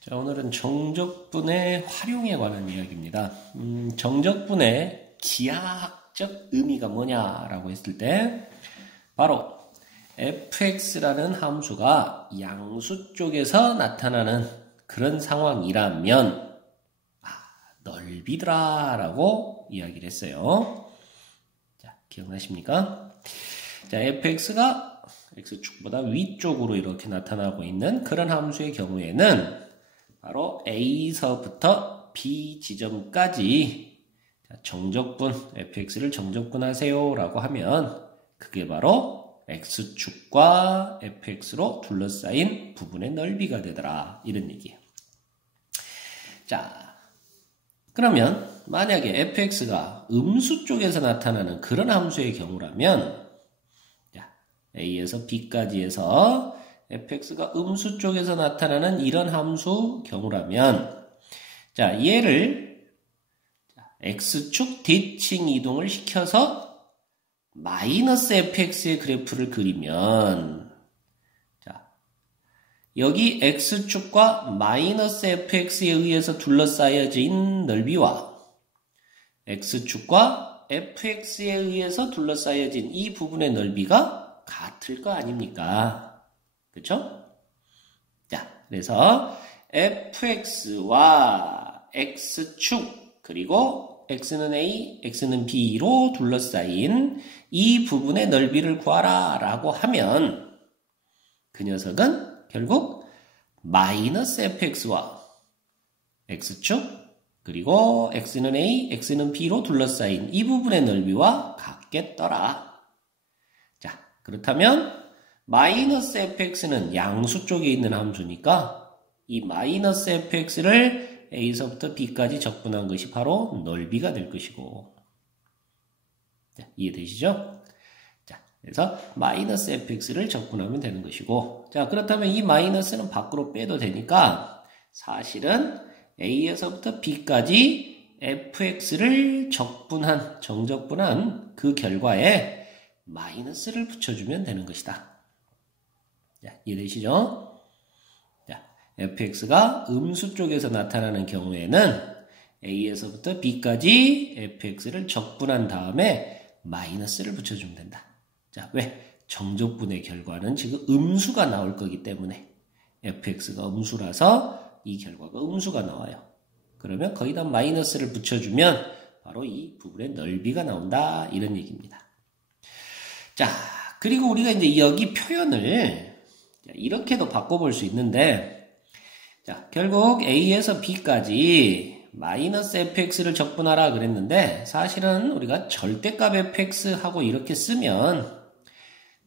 자, 오늘은 정적분의 활용에 관한 이야기입니다. 정적분의 기하학적 의미가 뭐냐라고 했을 때 바로 fx라는 함수가 양수 쪽에서 나타나는 그런 상황이라면 넓이더라 라고 이야기를 했어요. 자, 기억나십니까? 자, fx가 x축보다 위쪽으로 이렇게 나타나고 있는 그런 함수의 경우에는 바로 A서부터 B 지점까지 정적분, fx를 정적분하세요 라고 하면 그게 바로 x축과 fx로 둘러싸인 부분의 넓이가 되더라 이런 얘기예요. 자, 그러면 만약에 fx가 음수 쪽에서 나타나는 그런 함수의 경우라면 A에서 B까지 해서 fx가 음수 쪽에서 나타나는 이런 함수 경우라면 자, 얘를 x축 대칭 이동을 시켜서 마이너스 fx의 그래프를 그리면 자, 여기 x축과 마이너스 fx에 의해서 둘러싸여진 넓이와 x축과 fx에 의해서 둘러싸여진 이 부분의 넓이가 같을 거 아닙니까? 그쵸? 자, 그래서 fx와 x축 그리고 x는 a, x는 b로 둘러싸인 이 부분의 넓이를 구하라 라고 하면 그 녀석은 결국 마이너스 fx와 x축 그리고 x는 a, x는 b로 둘러싸인 이 부분의 넓이와 같겠더라. 자, 그렇다면 마이너스 fx는 양수 쪽에 있는 함수니까 이 마이너스 fx를 a서부터 b까지 적분한 것이 바로 넓이가 될 것이고 자, 이해되시죠? 자, 그래서 마이너스 fx를 적분하면 되는 것이고 자, 그렇다면 이 마이너스는 밖으로 빼도 되니까 사실은 a에서부터 b까지 fx를 정적분한 그 결과에 마이너스를 붙여주면 되는 것이다. 자, 이해되시죠? 자, fx가 음수 쪽에서 나타나는 경우에는 a에서부터 b까지 fx를 적분한 다음에 마이너스를 붙여주면 된다. 자, 왜? 정적분의 결과는 지금 음수가 나올 거기 때문에 fx가 음수라서 이 결과가 음수가 나와요. 그러면 거기다 마이너스를 붙여주면 바로 이 부분의 넓이가 나온다 이런 얘기입니다. 자, 그리고 우리가 이제 여기 표현을 이렇게도 바꿔볼 수 있는데 자, 결국 A에서 B까지 마이너스 fx를 적분하라 그랬는데 사실은 우리가 절대값 fx하고 이렇게 쓰면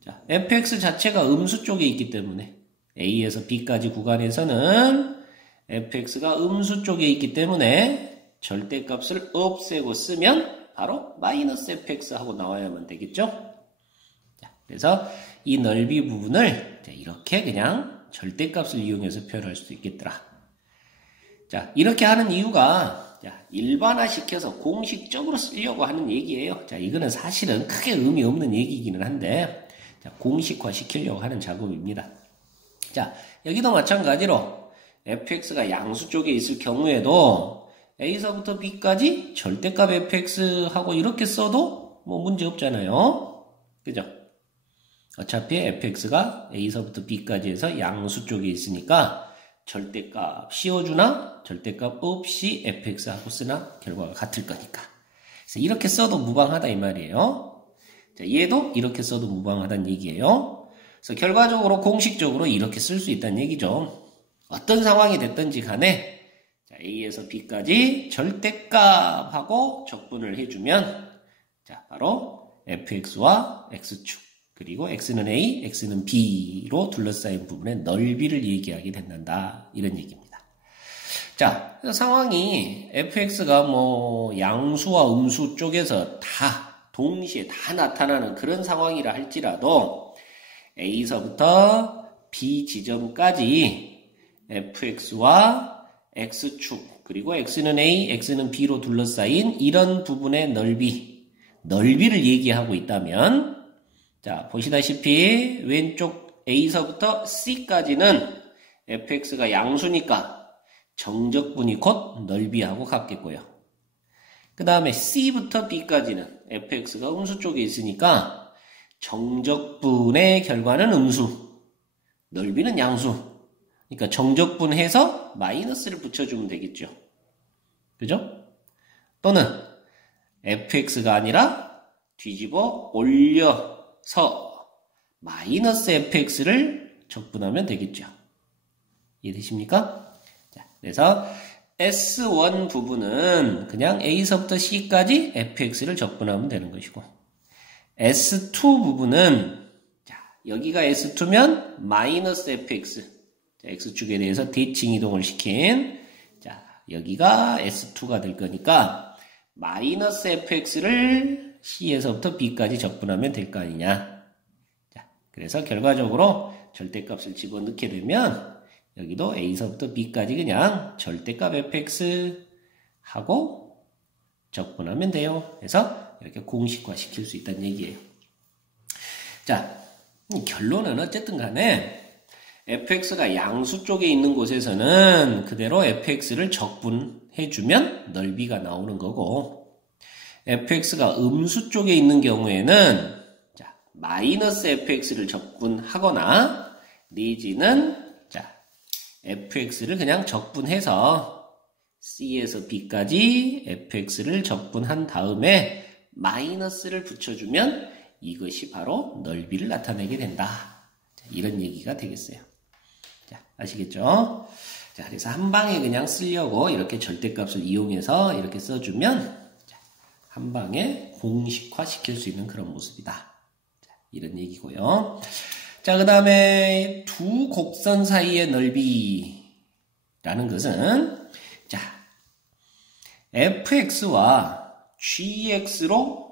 자, fx 자체가 음수 쪽에 있기 때문에 A에서 B까지 구간에서는 fx가 음수 쪽에 있기 때문에 절대값을 없애고 쓰면 바로 마이너스 fx하고 나와야만 되겠죠? 그래서 이 넓이 부분을 이렇게 그냥 절대값을 이용해서 표현할 수도 있겠더라. 자, 이렇게 하는 이유가 일반화시켜서 공식적으로 쓰려고 하는 얘기예요. 자, 이거는 사실은 크게 의미 없는 얘기이기는 한데 공식화 시키려고 하는 작업입니다. 자, 여기도 마찬가지로 fx가 양수 쪽에 있을 경우에도 a서부터 b까지 절대값 fx하고 이렇게 써도 뭐 문제 없잖아요. 그죠? 어차피 fx가 a서부터 b까지 해서 양수 쪽에 있으니까 절대값 씌워주나 절대값 없이 fx하고 쓰나 결과가 같을 거니까. 그래서 이렇게 써도 무방하다 이 말이에요. 자, 얘도 이렇게 써도 무방하다는 얘기예요. 그래서 결과적으로 공식적으로 이렇게 쓸 수 있다는 얘기죠. 어떤 상황이 됐든지 간에 자, a에서 b까지 절대값하고 적분을 해주면 자, 바로 fx와 x축 그리고 x는 a, x는 b로 둘러싸인 부분의 넓이를 얘기하게 된다. 이런 얘기입니다. 자, 상황이 fx가 뭐 양수와 음수 쪽에서 다 동시에 다 나타나는 그런 상황이라 할지라도 a서부터 b 지점까지 fx와 x축 그리고 x는 a, x는 b로 둘러싸인 이런 부분의 넓이를 얘기하고 있다면 자, 보시다시피 왼쪽 A서부터 C까지는 fx가 양수니까 정적분이 곧 넓이하고 같겠고요. 그 다음에 C부터 B까지는 fx가 음수 쪽에 있으니까 정적분의 결과는 음수, 넓이는 양수. 그러니까 정적분해서 마이너스를 붙여주면 되겠죠. 그죠? 또는 fx가 아니라 뒤집어 올려서 마이너스 fx를 적분하면 되겠죠. 이해되십니까? 자, 그래서 S1 부분은 그냥 A서부터 C까지 fx를 적분하면 되는 것이고, S2 부분은, 자, 여기가 S2면 마이너스 fx, 자, x축에 대해서 대칭 이동을 시킨, 자, 여기가 S2가 될 거니까 마이너스 fx를 C에서부터 B까지 적분하면 될 거 아니냐. 자, 그래서 결과적으로 절대값을 집어넣게 되면 여기도 A서부터 B까지 그냥 절대값 fx 하고 적분하면 돼요. 그래서 이렇게 공식화 시킬 수 있다는 얘기예요. 자, 결론은 어쨌든 간에 fx가 양수 쪽에 있는 곳에서는 그대로 fx를 적분해주면 넓이가 나오는 거고, fx가 음수 쪽에 있는 경우에는 자, 마이너스 fx를 적분하거나 내지는 자, fx를 그냥 적분해서 C에서 B까지 fx를 적분한 다음에 마이너스를 붙여주면 이것이 바로 넓이를 나타내게 된다. 자, 이런 얘기가 되겠어요. 자, 아시겠죠? 자, 그래서 한 방에 그냥 쓰려고 이렇게 절대값을 이용해서 이렇게 써주면 자, 한 방에 공식화 시킬 수 있는 그런 모습이다. 자, 이런 얘기고요. 자, 그 다음에 두 곡선 사이의 넓이라는 것은 자, fx와 gx로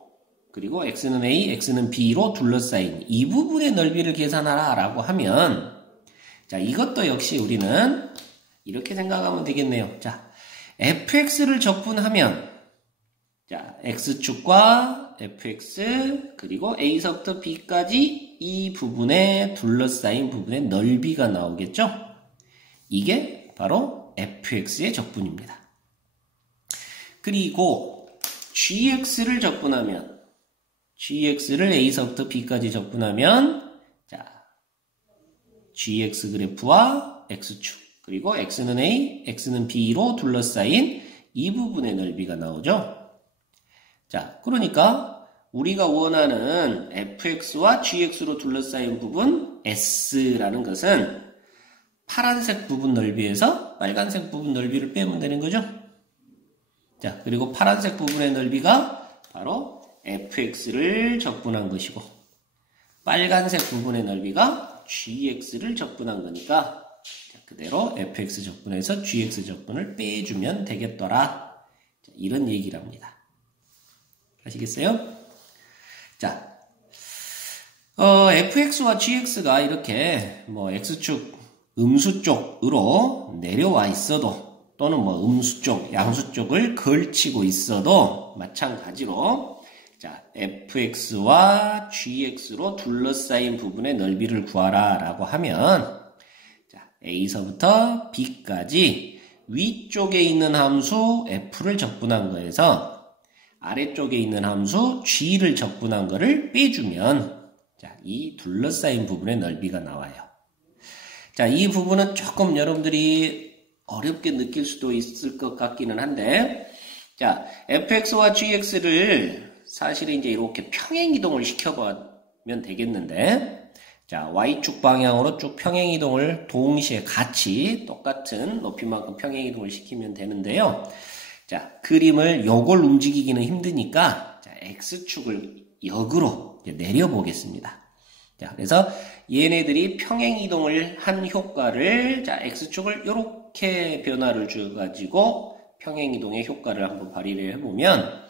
그리고 x는 a, x는 b로 둘러싸인 이 부분의 넓이를 계산하라 라고 하면 자, 이것도 역시 우리는 이렇게 생각하면 되겠네요. 자, fx를 적분하면 자, x축과 fx 그리고 a서부터 b까지 이 부분에 둘러싸인 부분의 넓이가 나오겠죠? 이게 바로 fx의 적분입니다. 그리고 gx를 적분하면 gx를 a서부터 b까지 적분하면 자, gx 그래프와 x축 그리고 x는 a, x는 b로 둘러싸인 이 부분의 넓이가 나오죠. 자, 그러니까 우리가 원하는 fx와 gx로 둘러싸인 부분 s라는 것은 파란색 부분 넓이에서 빨간색 부분 넓이를 빼면 되는 거죠. 자, 그리고 파란색 부분의 넓이가 바로 fx를 적분한 것이고 빨간색 부분의 넓이가 gx를 적분한 거니까 자, 그대로 fx 적분해서 gx 적분을 빼주면 되겠더라. 자, 이런 얘기를 합니다. 아시겠어요? 자, fx와 gx가 이렇게 뭐 x축 음수 쪽으로 내려와 있어도 또는 뭐 음수 쪽, 양수 쪽을 걸치고 있어도 마찬가지로 자, fx와 gx로 둘러싸인 부분의 넓이를 구하라 라고 하면 자, a서부터 b까지 위쪽에 있는 함수 f를 적분한 거에서 아래쪽에 있는 함수 g를 적분한 거를 빼주면 자, 이 둘러싸인 부분의 넓이가 나와요. 자, 이 부분은 조금 여러분들이 어렵게 느낄 수도 있을 것 같기는 한데 자, fx와 gx를 사실은 이제 이렇게 평행이동을 시켜보면 되겠는데 자, y축 방향으로 쭉 평행이동을 동시에 같이 똑같은 높이만큼 평행이동을 시키면 되는데요. 자, 그림을 요걸 움직이기는 힘드니까 자, x축을 역으로 내려보겠습니다. 자, 그래서 얘네들이 평행이동을 한 효과를 자, x축을 이렇게 변화를 줘가지고 평행이동의 효과를 한번 발휘를 해보면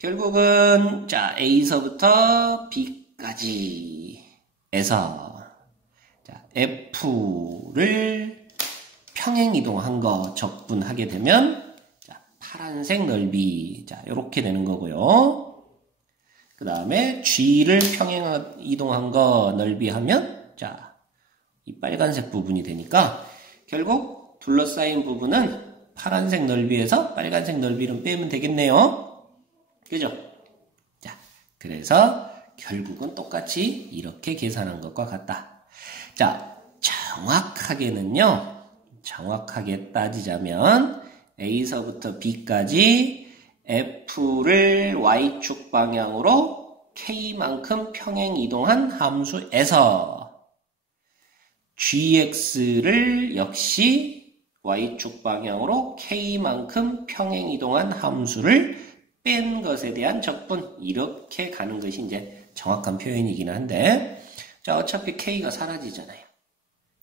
결국은 자, a서부터 b까지 에서 자, f를 평행이동한 거 적분하게 되면 파란색 넓이 자, 이렇게 되는 거고요. 그 다음에 g를 평행 이동한 거 넓이 하면 자, 이 빨간색 부분이 되니까 결국 둘러싸인 부분은 파란색 넓이에서 빨간색 넓이를 빼면 되겠네요. 그죠? 자, 그래서 결국은 똑같이 이렇게 계산한 것과 같다. 자, 정확하게 따지자면 A서부터 B까지 F를 Y축 방향으로 K만큼 평행 이동한 함수에서 GX를 역시 Y축 방향으로 K만큼 평행 이동한 함수를 뺀 것에 대한 적분, 이렇게 가는 것이 이제 정확한 표현이긴 한데, 자, 어차피 K가 사라지잖아요.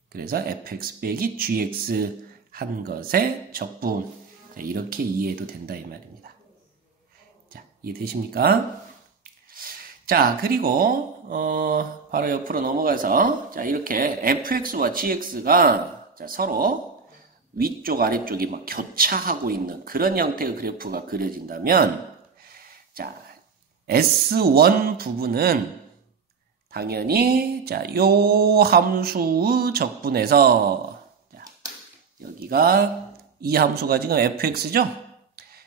그래서 fx 빼기 gx 한 것의 적분, 자, 이렇게 이해해도 된다 이 말입니다. 자, 이해되십니까? 자, 그리고 바로 옆으로 넘어가서, 자, 이렇게 fx와 gx가 자, 서로 위쪽 아래쪽이 막 교차하고 있는 그런 형태의 그래프가 그려진다면, 자, S1 부분은 당연히 자, 요 함수의 적분에서, 자, 여기가 이 함수가 지금 fx죠?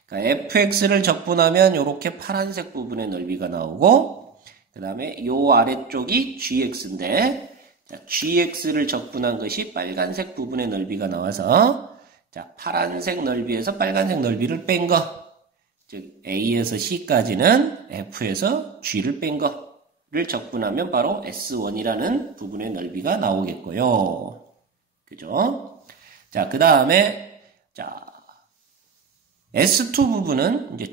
그러니까 fx를 적분하면 이렇게 파란색 부분의 넓이가 나오고, 그 다음에 요 아래쪽이 gx인데, 자, gx를 적분한 것이 빨간색 부분의 넓이가 나와서, 자, 파란색 넓이에서 빨간색 넓이를 뺀 거, 즉 A에서 C까지는 F에서 G를 뺀 거를 적분하면 바로 S1이라는 부분의 넓이가 나오겠고요. 그죠? 자, 그 다음에 자, S2 부분은 이제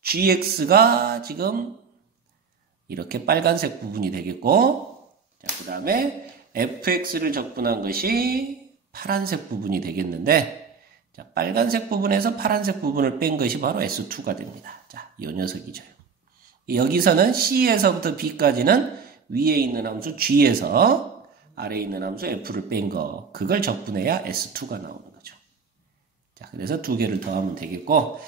GX가 지금 이렇게 빨간색 부분이 되겠고, 자, 그 다음에 FX를 적분한 것이 파란색 부분이 되겠는데, 자, 빨간색 부분에서 파란색 부분을 뺀 것이 바로 S2가 됩니다. 자, 이 녀석이죠. 여기서는 C에서부터 B까지는 위에 있는 함수 G에서 아래에 있는 함수 F를 뺀 거, 그걸 적분해야 S2가 나오는 거죠. 자, 그래서 두 개를 더하면 되겠고,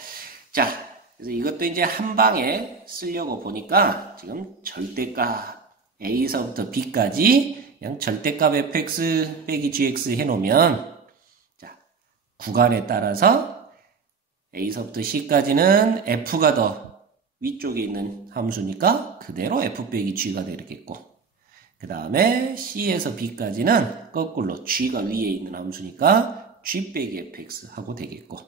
자, 그래서 이것도 이제 한 방에 쓰려고 보니까 지금 절대값 A서부터 B까지 그냥 절대값 fx 빼기 gx 해놓으면, 구간에 따라서 A서부터 C까지는 F가 더 위쪽에 있는 함수니까 그대로 F 빼기 G가 되겠고, 그 다음에 C에서 B까지는 거꾸로 G가 위에 있는 함수니까 G 빼기 FX 하고 되겠고,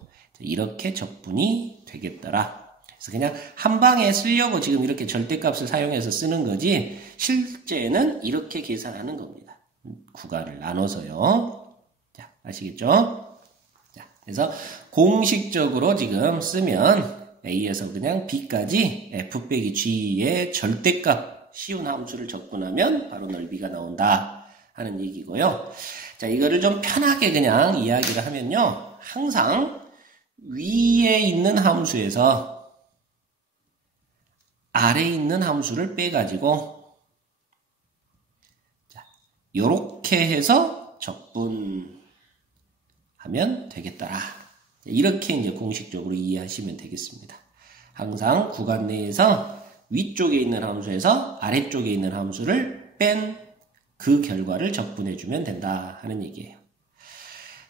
이렇게 적분이 되겠더라. 그래서 그냥 한 방에 쓰려고 지금 이렇게 절대값을 사용해서 쓰는 거지, 실제는 이렇게 계산하는 겁니다. 구간을 나눠서요. 자, 아시겠죠? 그래서 공식적으로 지금 쓰면 A에서 그냥 B까지 F 빼기 G의 절대값 쉬운 함수를 적분하면 바로 넓이가 나온다 하는 얘기고요. 자, 이거를 좀 편하게 그냥 이야기를 하면요, 항상 위에 있는 함수에서 아래에 있는 함수를 빼가지고, 자, 요렇게 해서 적분 하면 되겠더라. 이렇게 이제 공식적으로 이해하시면 되겠습니다. 항상 구간 내에서 위쪽에 있는 함수에서 아래쪽에 있는 함수를 뺀 그 결과를 적분해주면 된다 하는 얘기예요.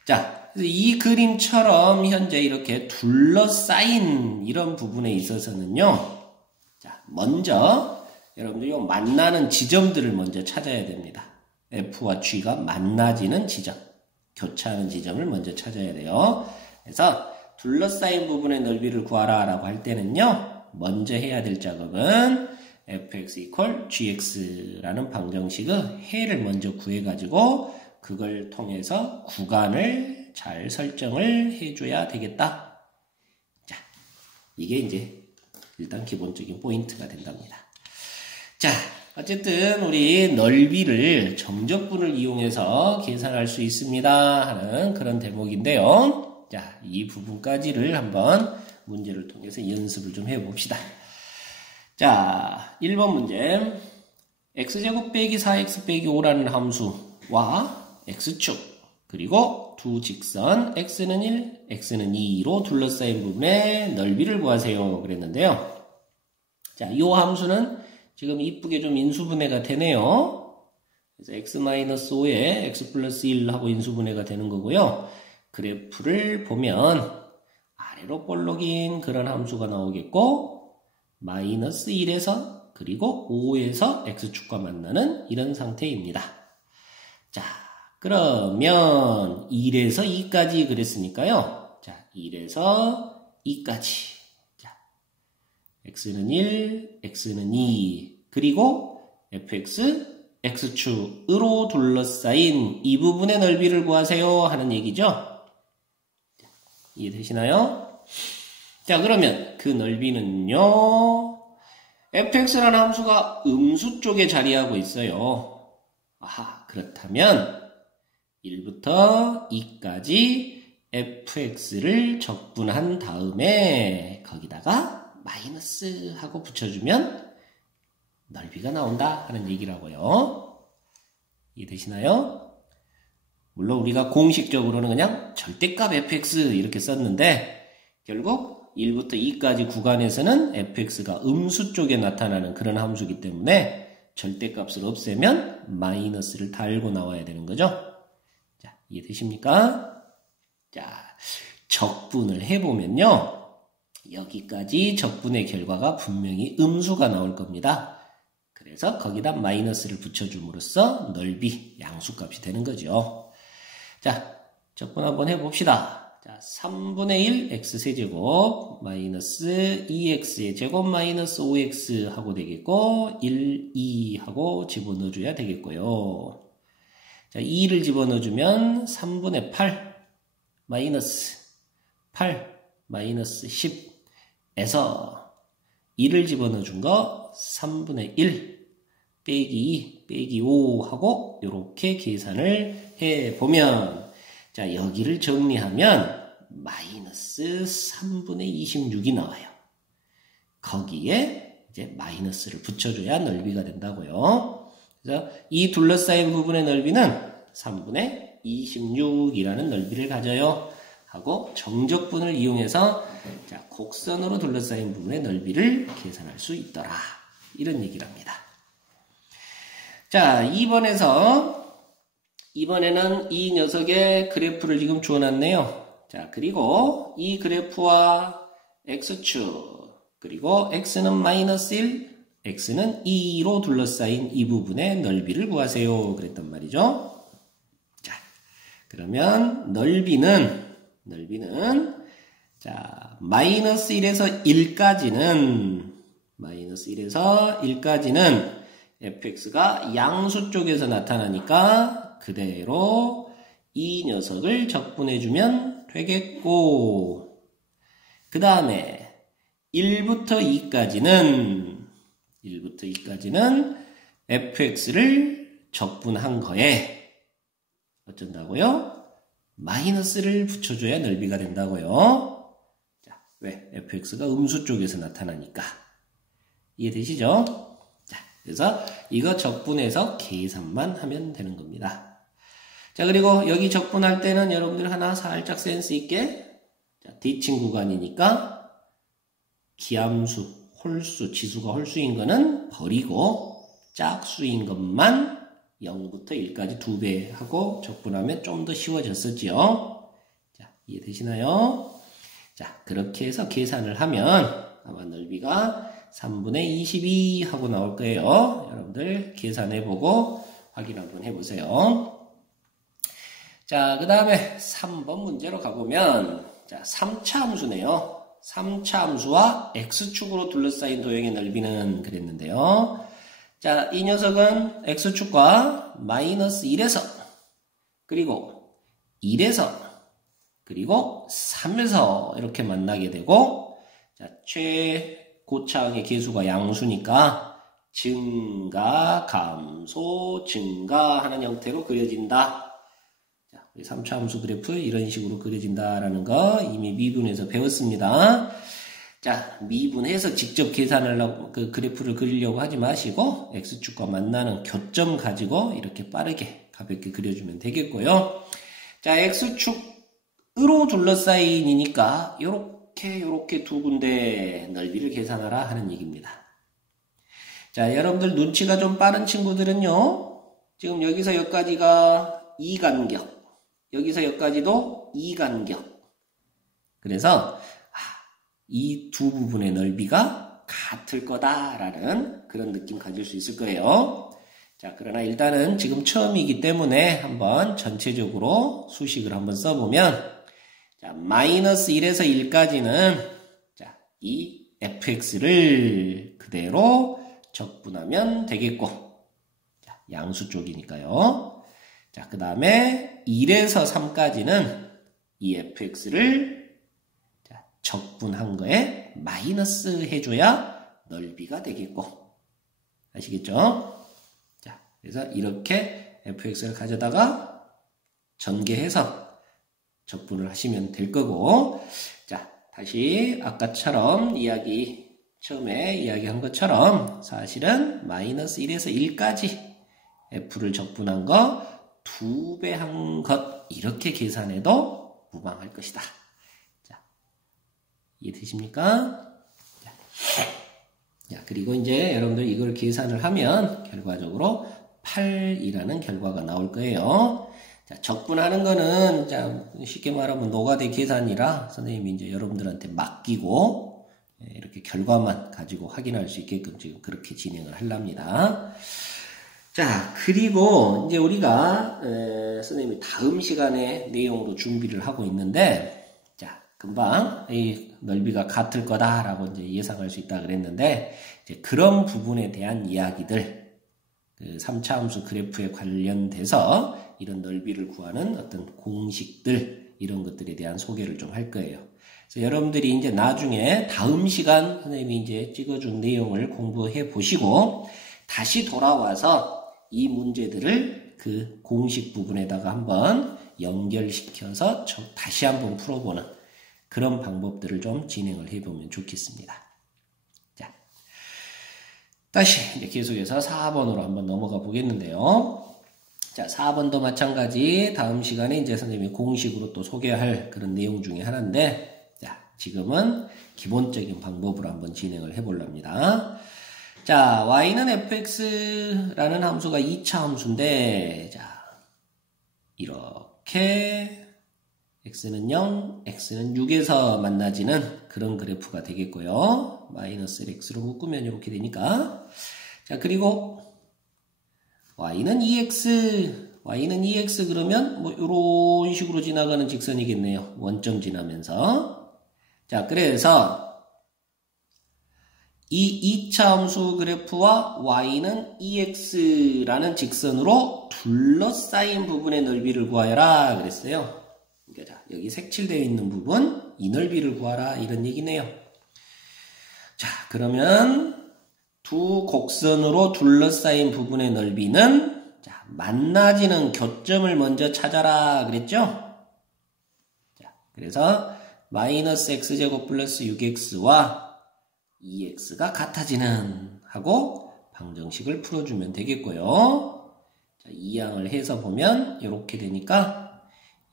자, 이 그림처럼 현재 이렇게 둘러싸인 이런 부분에 있어서는요, 자, 먼저 여러분들 요 만나는 지점들을 먼저 찾아야 됩니다. F와 G가 만나지는 지점, 교차하는 지점을 먼저 찾아야 돼요. 그래서 둘러싸인 부분의 넓이를 구하라 라고 할 때는요, 먼저 해야 될 작업은 fx equal gx라는 방정식의 해를 먼저 구해가지고 그걸 통해서 구간을 잘 설정을 해줘야 되겠다. 자, 이게 이제 일단 기본적인 포인트가 된답니다. 자, 어쨌든 우리 넓이를 정적분을 이용해서 계산할 수 있습니다 하는 그런 대목인데요. 자, 이 부분까지를 한번 문제를 통해서 연습을 좀 해봅시다. 자, 1번 문제. x제곱 빼기 4x 빼기 5라는 함수와 x축, 그리고 두 직선 x는 1, x는 2로 둘러싸인 부분의 넓이를 구하세요 그랬는데요. 자, 이 함수는 지금 이쁘게 좀 인수분해가 되네요. 그래서 x-5에 x 플러스 1 하고 인수분해가 되는 거고요. 그래프를 보면 아래로 볼록인 그런 함수가 나오겠고 마이너스 1에서 그리고 5에서 x축과 만나는 이런 상태입니다. 자, 그러면 1에서 2까지 그랬으니까요. 자, 1에서 2까지. 자, x는 1, x는 2, 그리고 fx, x축으로 둘러싸인 이 부분의 넓이를 구하세요 하는 얘기죠. 이해되시나요? 자, 그러면 그 넓이는요, fx라는 함수가 음수 쪽에 자리하고 있어요. 아하, 그렇다면 1부터 2까지 fx를 적분한 다음에 거기다가 마이너스 하고 붙여주면 넓이가 나온다 하는 얘기라고요. 이해되시나요? 물론 우리가 공식적으로는 그냥 절대값 fx 이렇게 썼는데 결국 1부터 2까지 구간에서는 fx가 음수 쪽에 나타나는 그런 함수이기 때문에 절대값을 없애면 마이너스를 달고 나와야 되는 거죠. 자, 이해되십니까? 자, 적분을 해보면요. 여기까지 적분의 결과가 분명히 음수가 나올 겁니다. 그래서 거기다 마이너스를 붙여줌으로써 넓이, 양수값이 되는 거죠. 자, 적분 한번 해봅시다. 자, 3분의 1 x세제곱 마이너스 2x의 제곱 마이너스 5x 하고 되겠고 1, 2 하고 집어넣어줘야 되겠고요. 자, 2를 집어넣어주면 3분의 8 마이너스 8 마이너스 10에서 2를 집어넣어준 거 3분의 1 빼기 2 빼기 5 하고 이렇게 계산을 해보면 자, 여기를 정리하면 마이너스 3분의 26이 나와요. 거기에 이제 마이너스를 붙여줘야 넓이가 된다고요. 그래서 이 둘러싸인 부분의 넓이는 3분의 26이라는 넓이를 가져요. 하고 정적분을 이용해서 자, 곡선으로 둘러싸인 부분의 넓이를 계산할 수 있더라. 이런 얘기를 합니다. 자, 2번에는 이 녀석의 그래프를 지금 주어놨네요. 자, 그리고 이 그래프와 x축, 그리고 x는 마이너스 1, x는 2로 둘러싸인 이 부분의 넓이를 구하세요. 그랬단 말이죠. 자, 그러면 넓이는 자, 마이너스 1에서 1까지는 fx가 양수 쪽에서 나타나니까 그대로 이 녀석을 적분해주면 되겠고, 그 다음에 1부터 2까지는 fx를 적분한 거에 어쩐다고요? 마이너스를 붙여줘야 넓이가 된다고요. 자, 왜? fx가 음수 쪽에서 나타나니까. 이해되시죠? 자, 그래서 이거 적분해서 계산만 하면 되는 겁니다. 자, 그리고 여기 적분할 때는 여러분들 하나 살짝 센스 있게, 자, 대칭 구간이니까 기함수, 홀수, 지수가 홀수인 거는 버리고 짝수인 것만 0부터 1까지 2배 하고 적분하면 좀 더 쉬워졌었지요. 자, 이해되시나요? 자, 그렇게 해서 계산을 하면 아마 넓이가 3분의 22 하고 나올 거예요. 여러분들 계산해보고 확인 한번 해보세요. 자, 그 다음에 3번 문제로 가보면, 자, 3차 함수네요. 3차 함수와 x축으로 둘러싸인 도형의 넓이는 그랬는데요. 자, 이 녀석은 x축과 마이너스 1에서, 그리고 1에서, 그리고 3에서 이렇게 만나게 되고, 자, 최고차항의 계수가 양수니까 증가, 감소, 증가하는 형태로 그려진다. 자, 3차 함수 그래프 이런 식으로 그려진다라는 거 이미 미분에서 배웠습니다. 자, 미분해서 직접 계산을 하고 그 그래프를 그리려고 하지 마시고 x축과 만나는 교점 가지고 이렇게 빠르게 가볍게 그려주면 되겠고요. 자, x축으로 둘러싸인이니까 요렇게 두 군데 넓이를 계산하라 하는 얘기입니다. 자, 여러분들 눈치가 좀 빠른 친구들은요. 지금 여기서 여기까지가 이 간격, 여기서 여기까지도 이 간격. 그래서 이 두 부분의 넓이가 같을 거다라는 그런 느낌 가질 수 있을 거예요. 자, 그러나 일단은 지금 처음이기 때문에 한번 전체적으로 수식을 한번 써보면, 자, 마이너스 1에서 1까지는, 자, 이 fx를 그대로 적분하면 되겠고, 자, 양수 쪽이니까요. 자, 그 다음에 1에서 3까지는 이 fx를 적분한 거에 마이너스 해줘야 넓이가 되겠고. 아시겠죠? 자, 그래서 이렇게 fx를 가져다가 전개해서 적분을 하시면 될 거고. 자, 다시 아까처럼 처음에 이야기한 것처럼 사실은 마이너스 1에서 1까지 f를 적분한 거 2배 한 것, 이렇게 계산해도 무방할 것이다. 이해되십니까? 자, 그리고 이제 여러분들 이걸 계산을 하면 결과적으로 8이라는 결과가 나올 거예요. 자, 적분하는 거는, 자, 쉽게 말하면 노가대 계산이라 선생님이 이제 여러분들한테 맡기고, 이렇게 결과만 가지고 확인할 수 있게끔 지금 그렇게 진행을 하랍니다. 자, 그리고 이제 우리가, 선생님이 다음 시간에 내용으로 준비를 하고 있는데, 금방 이 넓이가 같을 거다라고 이제 예상할 수 있다 그랬는데, 이제 그런 부분에 대한 이야기들, 그 3차 함수 그래프에 관련돼서 이런 넓이를 구하는 어떤 공식들, 이런 것들에 대한 소개를 좀 할 거예요. 그래서 여러분들이 이제 나중에 다음 시간 선생님이 이제 찍어준 내용을 공부해 보시고 다시 돌아와서 이 문제들을 그 공식 부분에다가 한번 연결시켜서 다시 한번 풀어보는 그런 방법들을 좀 진행을 해보면 좋겠습니다. 자, 다시 이제 계속해서 4번으로 한번 넘어가 보겠는데요. 자, 4번도 마찬가지 다음 시간에 이제 선생님이 공식으로 또 소개할 그런 내용 중에 하나인데, 자, 지금은 기본적인 방법으로 한번 진행을 해보렵니다. 자, y는 fx라는 함수가 2차 함수인데, 자, 이렇게 x는 0, x는 6에서 만나지는 그런 그래프가 되겠고요. 마이너스 x로 묶으면 이렇게 되니까. 자, 그리고 y는 2x 그러면 뭐 이런 식으로 지나가는 직선이겠네요. 원점 지나면서. 자, 그래서 이 2차 함수 그래프와 y는 2x라는 직선으로 둘러싸인 부분의 넓이를 구하여라 그랬어요. 자, 여기 색칠되어 있는 부분, 이 넓이를 구하라 이런 얘기네요. 자, 그러면 두 곡선으로 둘러싸인 부분의 넓이는, 자, 만나지는 교점을 먼저 찾아라 그랬죠? 자, 그래서 마이너스 x제곱 플러스 6x와 2x가 같아지는 하고 방정식을 풀어주면 되겠고요. 자, 이 양을 해서 보면 이렇게 되니까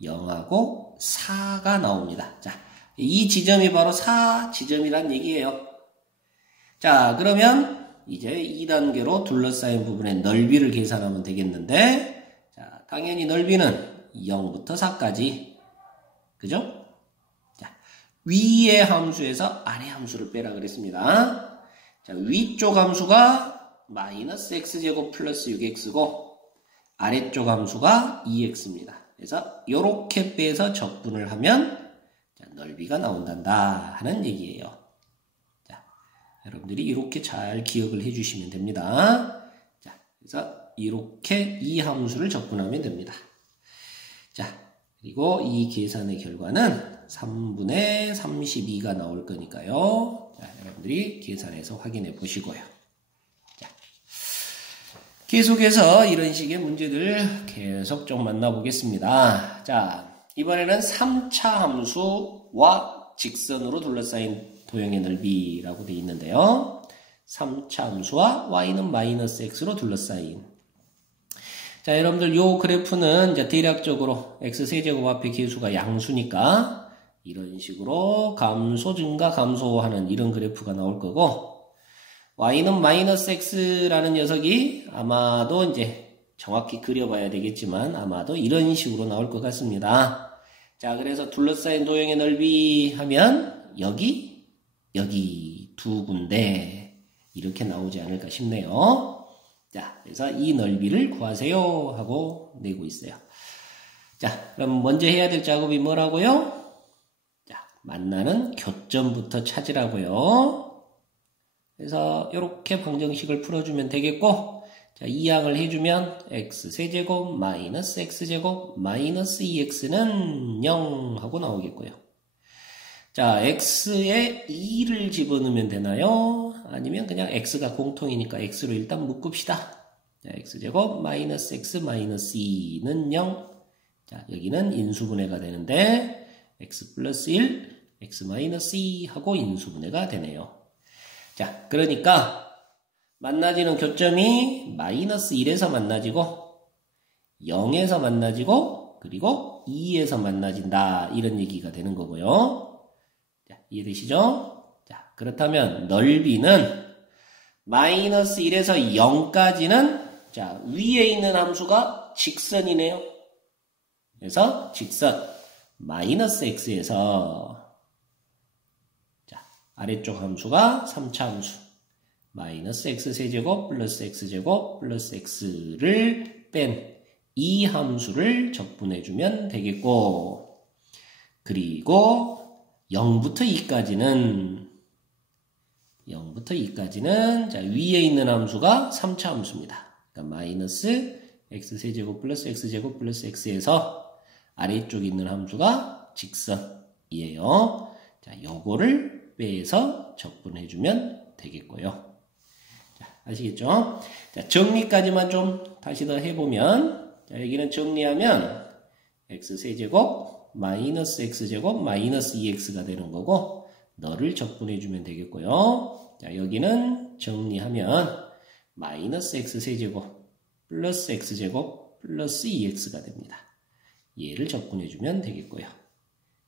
0하고 4가 나옵니다. 자, 이 지점이 바로 4 지점이란 얘기예요. 자, 그러면 이제 2단계로 둘러싸인 부분의 넓이를 계산하면 되겠는데, 자, 당연히 넓이는 0부터 4까지. 그죠? 자, 위의 함수에서 아래 함수를 빼라 그랬습니다. 자, 위쪽 함수가 마이너스 x제곱 플러스 6x고, 아래쪽 함수가 2x입니다. 그래서 이렇게 빼서 적분을 하면 넓이가 나온단다 하는 얘기예요. 자, 여러분들이 이렇게 잘 기억을 해주시면 됩니다. 자, 그래서 이렇게 이 함수를 적분하면 됩니다. 자, 그리고 이 계산의 결과는 3분의 32가 나올 거니까요. 자, 여러분들이 계산해서 확인해 보시고요. 계속해서 이런 식의 문제들 계속 좀 만나보겠습니다. 자, 이번에는 3차 함수와 직선으로 둘러싸인 도형의 넓이라고 되어 있는데요. 3차 함수와 y는 마이너스 x로 둘러싸인. 자, 여러분들 요 그래프는 이제 대략적으로 x세제곱 앞에 계수가 양수니까 이런 식으로 감소, 증가, 감소하는 이런 그래프가 나올 거고, y는 마이너스 x라는 녀석이 아마도 이제 정확히 그려봐야 되겠지만 아마도 이런 식으로 나올 것 같습니다. 자, 그래서 둘러싸인 도형의 넓이 하면 여기 두 군데 이렇게 나오지 않을까 싶네요. 자, 그래서 이 넓이를 구하세요 하고 내고 있어요. 자, 그럼 먼저 해야 될 작업이 뭐라고요? 자, 만나는 교점부터 찾으라고요. 그래서 이렇게 방정식을 풀어주면 되겠고, 자, 이항을 해주면 x세제곱 마이너스 x제곱 마이너스 2x는 0 하고 나오겠고요. 자, x에 2를 집어넣으면 되나요? 아니면 그냥 x가 공통이니까 x로 일단 묶읍시다. 자, x제곱 마이너스 x 마이너스 2는 0. 자, 여기는 인수분해가 되는데 x 플러스 1, x 마이너스 2 하고 인수분해가 되네요. 자, 그러니까 만나지는 교점이 마이너스 1에서 만나지고 0에서 만나지고 그리고 2에서 만나진다 이런 얘기가 되는 거고요. 자, 이해되시죠? 자, 그렇다면 넓이는 마이너스 1에서 0까지는 자, 위에 있는 함수가 직선이네요. 그래서 직선 마이너스 x에서 자, 아래쪽 함수가 3차 함수 마이너스 x세제곱 플러스 x제곱 플러스 x를 뺀 이 함수를 적분해주면 되겠고, 그리고 0부터 2까지는 자, 위에 있는 함수가 3차 함수입니다. 그러니까 마이너스 x세제곱 플러스 x제곱 플러스 x에서 아래쪽에 있는 함수가 직선이에요. 자, 요거를 빼서 적분해주면 되겠고요. 자, 아시겠죠? 자, 정리까지만 좀 다시 더 해보면, 자, 여기는 정리하면 x세제곱 마이너스 x제곱 마이너스 2x가 되는 거고, 너를 적분해주면 되겠고요. 자, 여기는 정리하면 마이너스 x세제곱 플러스 x제곱 플러스 2x가 됩니다. 얘를 적분해주면 되겠고요.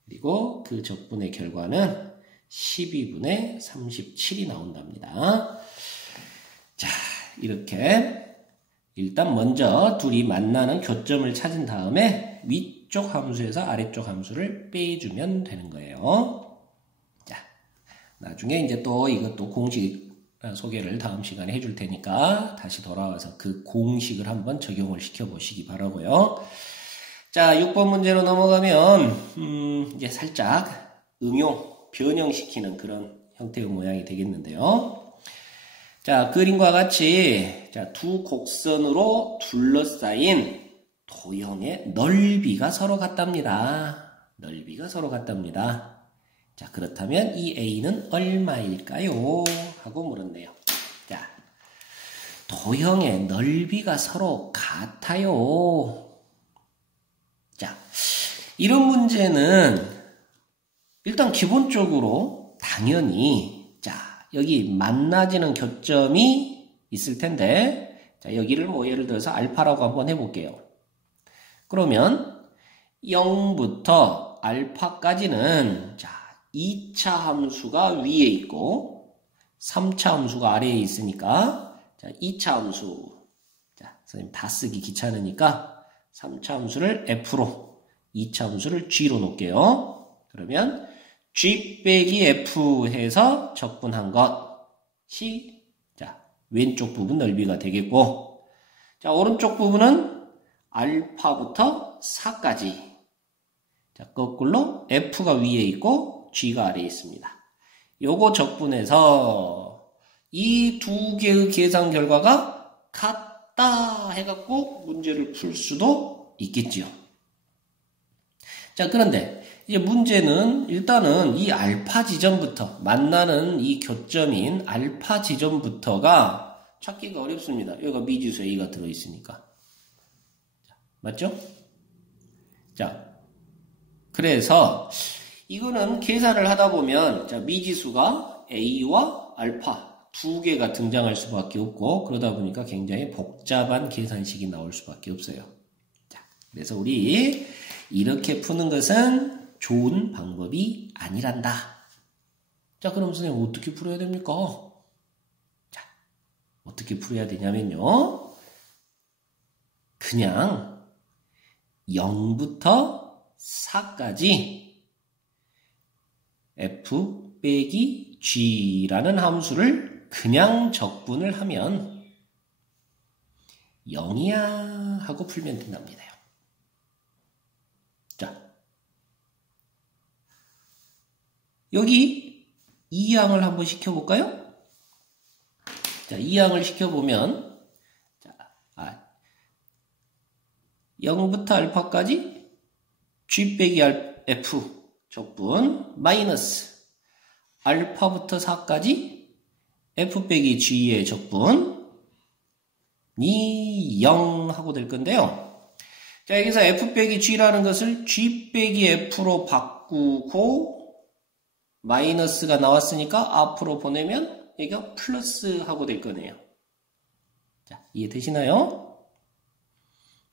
그리고 그 적분의 결과는 12분의 37이 나온답니다. 자, 이렇게 일단 먼저 둘이 만나는 교점을 찾은 다음에 위쪽 함수에서 아래쪽 함수를 빼주면 되는 거예요. 자, 나중에 이제 또 이것도 공식 소개를 다음 시간에 해줄 테니까 다시 돌아와서 그 공식을 한번 적용을 시켜보시기 바라고요. 자, 6번 문제로 넘어가면 이제 살짝 응용, 변형시키는 그런 형태의 모양이 되겠는데요. 자, 그림과 같이 자, 두 곡선으로 둘러싸인 도형의 넓이가 서로 같답니다. 넓이가 서로 같답니다. 자, 그렇다면 이 A는 얼마일까요? 하고 물었네요. 자, 도형의 넓이가 서로 같아요. 자, 이런 문제는 일단 기본적으로 당연히 자, 여기 만나지는 교점이 있을 텐데 자, 여기를 뭐 예를 들어서 알파라고 한번 해볼게요. 그러면 0부터 알파까지는 자, 2차 함수가 위에 있고 3차 함수가 아래에 있으니까 자, 2차 함수 자, 선생님 다 쓰기 귀찮으니까 3차 함수를 F로 2차 함수를 G로 놓을게요. 그러면 G 빼기 F 해서 적분한 것이 자, 왼쪽 부분 넓이가 되겠고 자, 오른쪽 부분은 알파부터 4까지 자, 거꾸로 F가 위에 있고 G가 아래에 있습니다. 요거 적분해서 이 두 개의 계산 결과가 같다 해갖고 문제를 풀 수도 있겠지요. 자, 그런데 이제 문제는 일단은 이 알파 지점부터 만나는 이 교점인 알파 지점부터가 찾기가 어렵습니다. 여기가 미지수 A가 들어있으니까. 맞죠? 자, 그래서 이거는 계산을 하다 보면 자, 미지수가 A와 알파 두 개가 등장할 수밖에 없고 그러다 보니까 굉장히 복잡한 계산식이 나올 수밖에 없어요. 자, 그래서 우리 이렇게 푸는 것은 좋은 방법이 아니란다. 자, 그럼 선생님 어떻게 풀어야 됩니까? 자, 어떻게 풀어야 되냐면요. 그냥 0부터 4까지 f 빼기 g라는 함수를 그냥 적분을 하면 0이야 하고 풀면 된답니다. 자, 여기 이항을 한번 시켜볼까요? 자, 이항을 시켜보면 0부터 알파까지 g 빼기 f 적분 마이너스 알파부터 4까지 f 빼기 g의 적분이 0 하고 될 건데요. 자, 여기서 f 빼기 g라는 것을 g 빼기 f로 바꾸고 마이너스가 나왔으니까 앞으로 보내면 여기가 플러스 하고 될 거네요. 자, 이해되시나요?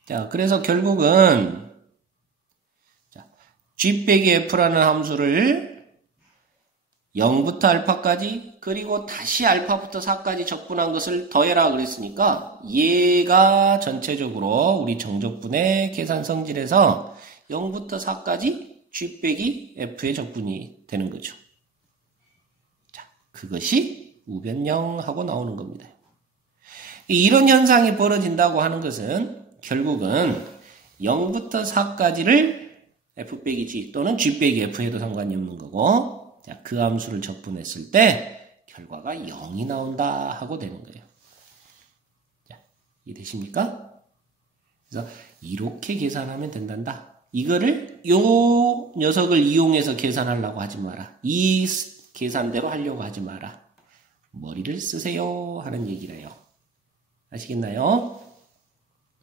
자, 그래서 결국은 g 빼기 f라는 함수를 0부터 알파까지 그리고 다시 알파부터 4까지 적분한 것을 더해라 그랬으니까 얘가 전체적으로 우리 정적분의 계산 성질에서 0부터 4까지 g 빼기 f의 적분이 되는 거죠. 자, 그것이 우변형하고 나오는 겁니다. 이런 현상이 벌어진다고 하는 것은 결국은 0부터 4까지를 f 빼기 g 또는 g 빼기 f 해도 상관이 없는 거고, 자, 그 함수를 적분했을 때 결과가 0이 나온다 하고 되는 거예요. 자, 이해되십니까? 그래서 이렇게 계산하면 된단다. 이거를 요 녀석을 이용해서 계산하려고 하지 마라. 이 계산대로 하려고 하지 마라. 머리를 쓰세요 하는 얘기래요. 아시겠나요?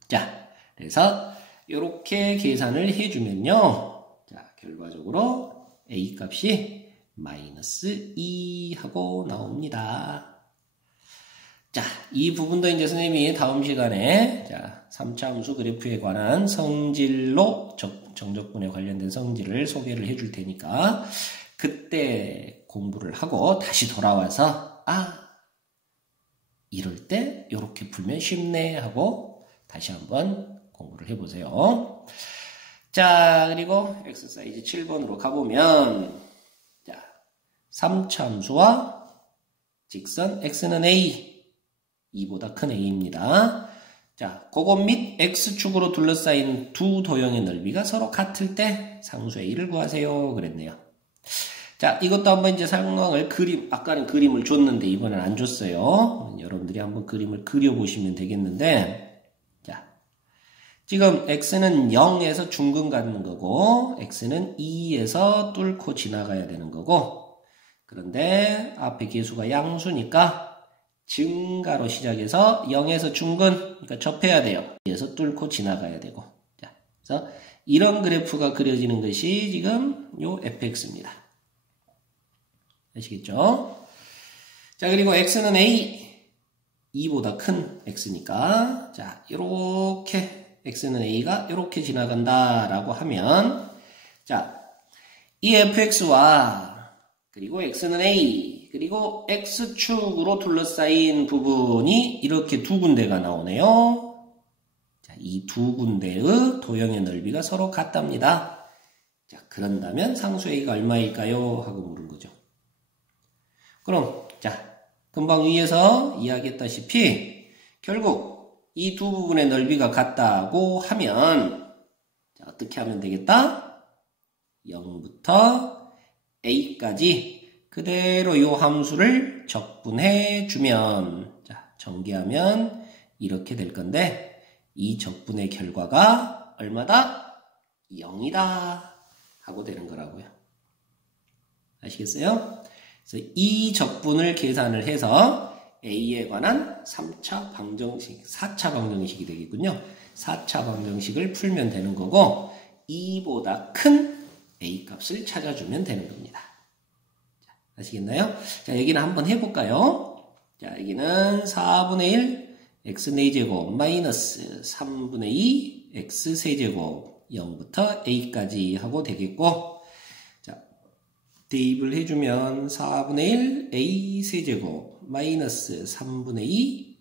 자, 그래서 이렇게 계산을 해주면요. 자, 결과적으로 A 값이 마이너스 2 하고 나옵니다. 자, 이 부분도 이제 선생님이 다음 시간에 자, 3차 함수 그래프에 관한 성질로 정적분에 관련된 성질을 소개를 해줄 테니까 그때 공부를 하고 다시 돌아와서 이럴 때 이렇게 풀면 쉽네 하고 다시 한번 공부를 해보세요. 자, 그리고 엑서사이즈 7번으로 가보면 자, 3차 함수와 직선 x는 a, 2보다 큰 a입니다. 자, 그것 및 x축으로 둘러싸인 두 도형의 넓이가 서로 같을 때 상수 a를 구하세요 그랬네요. 자, 이것도 한번 이제 상황을 아까는 그림을 줬는데 이번엔 안 줬어요. 여러분들이 한번 그림을 그려보시면 되겠는데, 자, 지금 x는 0에서 중근 가는 거고, x는 2에서 뚫고 지나가야 되는 거고, 그런데 앞에 계수가 양수니까 증가로 시작해서 0에서 중근, 그러니까 접해야 돼요. 2에서 뚫고 지나가야 되고. 자, 그래서 이런 그래프가 그려지는 것이 지금 요 fx입니다. 아시겠죠? 자, 그리고 x는 a, 2보다 큰 x니까, 자, 요렇게, x는 a가 요렇게 지나간다라고 하면, 자, 이 fx와, 그리고 x는 a, 그리고 x축으로 둘러싸인 부분이 이렇게 두 군데가 나오네요. 자, 이 두 군데의 도형의 넓이가 서로 같답니다. 자, 그런다면 상수 a가 얼마일까요? 하고 물은 거죠. 그럼 자, 금방 위에서 이야기했다시피 결국 이 두 부분의 넓이가 같다고 하면 자, 어떻게 하면 되겠다? 0부터 a까지 그대로 이 함수를 적분해 주면 자, 전개하면 이렇게 될 건데 이 적분의 결과가 얼마다? 0이다 하고 되는 거라고요. 아시겠어요? 그래서 이 적분을 계산을 해서 A에 관한 3차 방정식, 4차 방정식이 되겠군요. 4차 방정식을 풀면 되는 거고 2보다 큰 A 값을 찾아주면 되는 겁니다. 자, 아시겠나요? 자, 여기는 한번 해볼까요? 자, 여기는 4분의 1 x 4제곱 마이너스 3분의 2 x 세제곱 0부터 A까지 하고 되겠고 대입을 해주면 4분의 1 a 세제곱 마이너스 3분의 2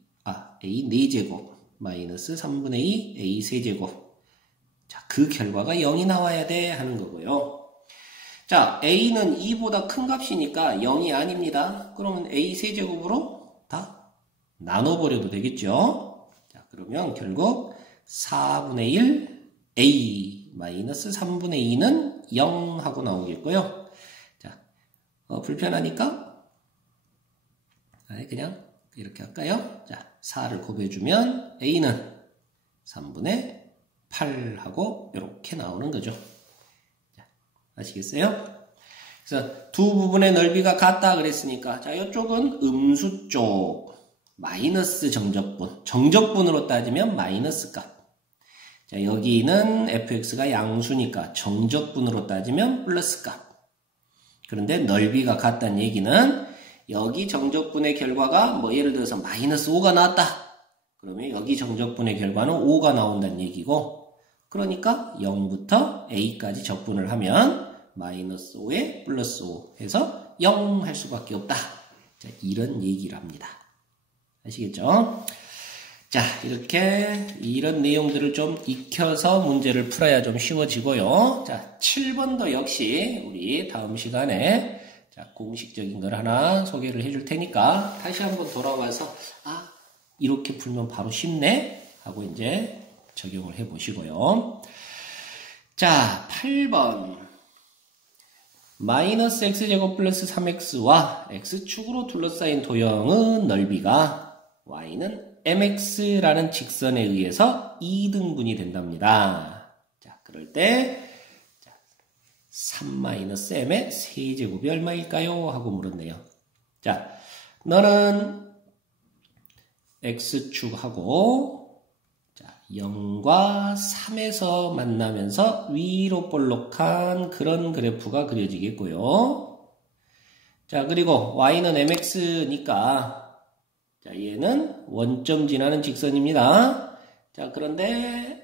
a 4제곱 마이너스 3분의 2 a 세제곱. 자, 그 결과가 0이 나와야 돼 하는 거고요. 자, a는 2보다 큰 값이니까 0이 아닙니다. 그러면 a 세제곱으로 다 나눠버려도 되겠죠. 자, 그러면 결국 4분의 1 a 마이너스 3분의 2는 0 하고 나오겠고요. 자, 불편하니까 그냥 이렇게 할까요? 자, 4를 곱해주면 a는 3분의 8 하고 이렇게 나오는 거죠. 자, 아시겠어요? 그래서 두 부분의 넓이가 같다 그랬으니까 자, 이쪽은 음수 쪽 마이너스 정적분, 정적분으로 따지면 마이너스 값. 자, 여기는 fx가 양수니까 정적분으로 따지면 플러스 값. 그런데 넓이가 같다는 얘기는 여기 정적분의 결과가 뭐 예를 들어서 마이너스 5가 나왔다. 그러면 여기 정적분의 결과는 5가 나온다는 얘기고, 그러니까 0부터 a까지 적분을 하면 마이너스 5에 플러스 5 해서 0 할 수밖에 없다. 자, 이런 얘기를 합니다. 아시겠죠? 자, 이렇게 이런 내용들을 좀 익혀서 문제를 풀어야 좀 쉬워지고요. 자, 7번도 역시 우리 다음 시간에 자, 공식적인 걸 하나 소개를 해줄 테니까 다시 한번 돌아와서 이렇게 풀면 바로 쉽네 하고 이제 적용을 해 보시고요. 자, 8번 마이너스 x제곱 플러스 3x와 x축으로 둘러싸인 도형의 넓이가 y는 mx라는 직선에 의해서 2등분이 된답니다. 자, 그럴 때 3-m의 세제곱이 얼마일까요? 하고 물었네요. 자, 너는 x축하고 0과 3에서 만나면서 위로 볼록한 그런 그래프가 그려지겠고요. 자, 그리고 y는 mx니까 자, 얘는 원점 지나는 직선입니다. 자, 그런데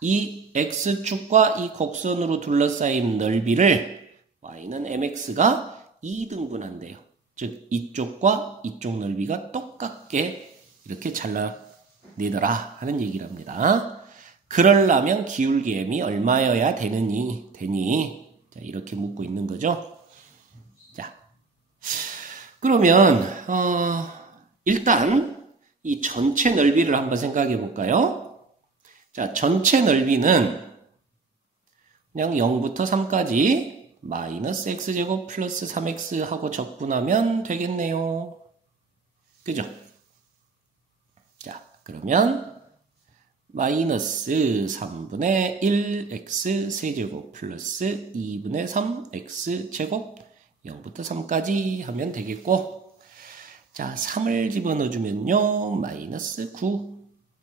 이 x축과 이 곡선으로 둘러싸인 넓이를 y는 mx가 2등분한대요. 즉 이쪽과 이쪽 넓이가 똑같게 이렇게 잘라내더라 하는 얘기를 합니다. 그러려면 기울기m이 얼마여야 되니? 자, 이렇게 묻고 있는 거죠. 자, 그러면 일단 이 전체 넓이를 한번 생각해 볼까요? 자, 전체 넓이는 그냥 0부터 3까지 마이너스 x제곱 플러스 3x 하고 적분하면 되겠네요. 그죠? 자, 그러면 마이너스 3분의 1x 세제곱 플러스 2분의 3x 제곱 0부터 3까지 하면 되겠고, 자, 3을 집어넣어주면요 마이너스 9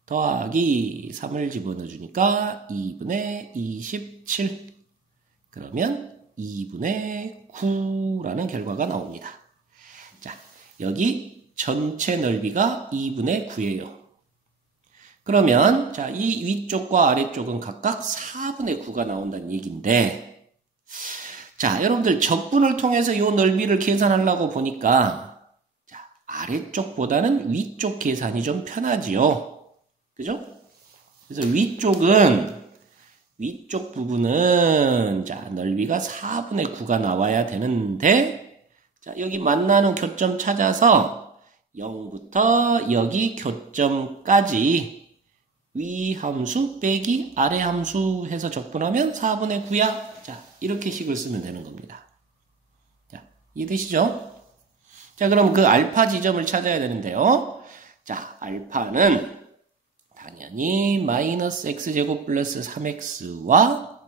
더하기 3을 집어넣어주니까 2분의 27. 그러면 2분의 9라는 결과가 나옵니다. 자, 여기 전체 넓이가 2분의 9예요. 그러면 자, 이 위쪽과 아래쪽은 각각 4분의 9가 나온다는 얘기인데, 자, 여러분들 적분을 통해서 이 넓이를 계산하려고 보니까 자, 아래쪽보다는 위쪽 계산이 좀 편하지요. 그죠? 그래서 위쪽 부분은 자, 넓이가 4분의 9가 나와야 되는데, 자, 여기 만나는 교점 찾아서 0부터 여기 교점까지 위 함수 빼기 아래 함수 해서 적분하면 4분의 9야. 자, 이렇게 식을 쓰면 되는 겁니다. 자, 이해되시죠? 자, 그럼 그 알파 지점을 찾아야 되는데요. 자, 알파는 당연히 마이너스 x제곱 플러스 3x와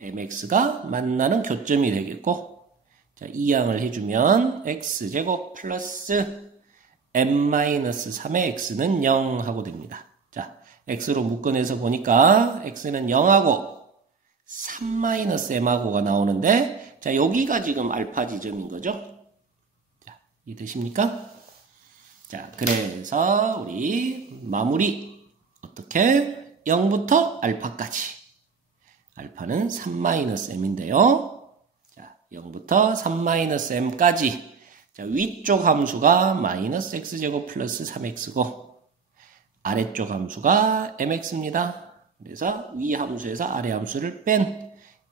mx가 만나는 교점이 되겠고, 자, 이 양을 해주면 x제곱 플러스 m-3의 x는 0 하고 됩니다. 자, x로 묶어내서 보니까 x는 0하고 3-m하고가 나오는데, 자, 여기가 지금 알파 지점인 거죠. 자, 이해되십니까? 자, 그래서 우리 마무리 어떻게? 0부터 알파까지. 알파는 3-m인데요. 자, 0부터 3-m까지. 자, 위쪽 함수가 마이너스 x제곱 플러스 3x고, 아래쪽 함수가 mx입니다. 그래서 위 함수에서 아래 함수를 뺀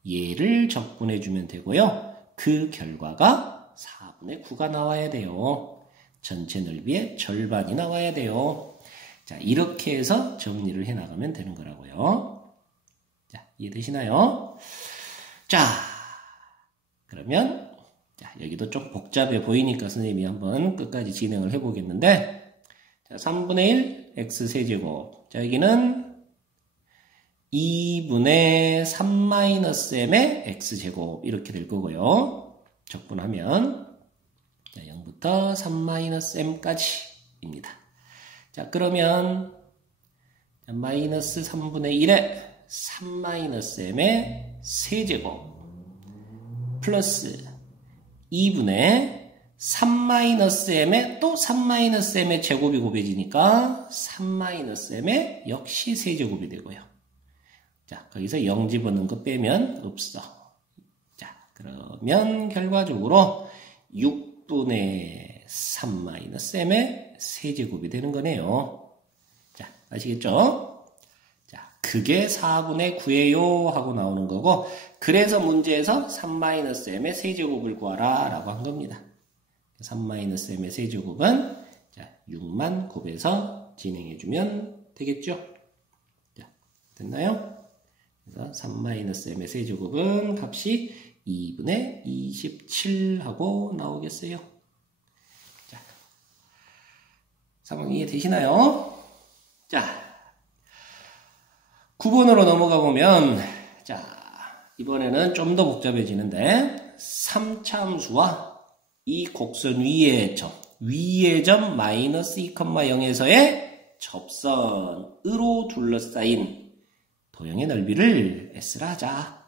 얘를 적분해주면 되고요. 그 결과가 4분의 9가 나와야 돼요. 전체 넓이의 절반이 나와야 돼요. 자, 이렇게 해서 정리를 해나가면 되는 거라고요. 자, 이해되시나요? 자, 그러면 자, 여기도 좀 복잡해 보이니까 선생님이 한번 끝까지 진행을 해보겠는데, 자, 3분의 1 x세제곱. 자, 여기는 2분의 3-m의 x제곱 이렇게 될 거고요. 적분하면 자, 0부터 3-m까지입니다. 자, 그러면 마이너스 3분의 1에 3-m의 세제곱 플러스 2분의 3-m의 또 3-m의 제곱이 곱해지니까 3-m의 역시 세제곱이 되고요. 자, 거기서 0 집어넣은 거 빼면 없어. 자, 그러면 결과적으로 6분의 3-m의 세제곱이 되는 거네요. 자, 아시겠죠? 자, 그게 4분의 9예요 하고 나오는 거고, 그래서 문제에서 3-m의 세제곱을 구하라 라고 한 겁니다. 3-m의 세제곱은 자, 6만 곱해서 진행해주면 되겠죠? 자, 됐나요? 그래서 3-m의 세제곱은 값이 2분의 27 하고 나오겠어요. 자, 상황 이해되시나요? 자, 9번으로 넘어가 보면, 자, 이번에는 좀 더 복잡해지는데, 3차 함수와 이 곡선 위의 점 마이너스 2,0에서의 접선으로 둘러싸인 도형의 넓이를 S라 하자.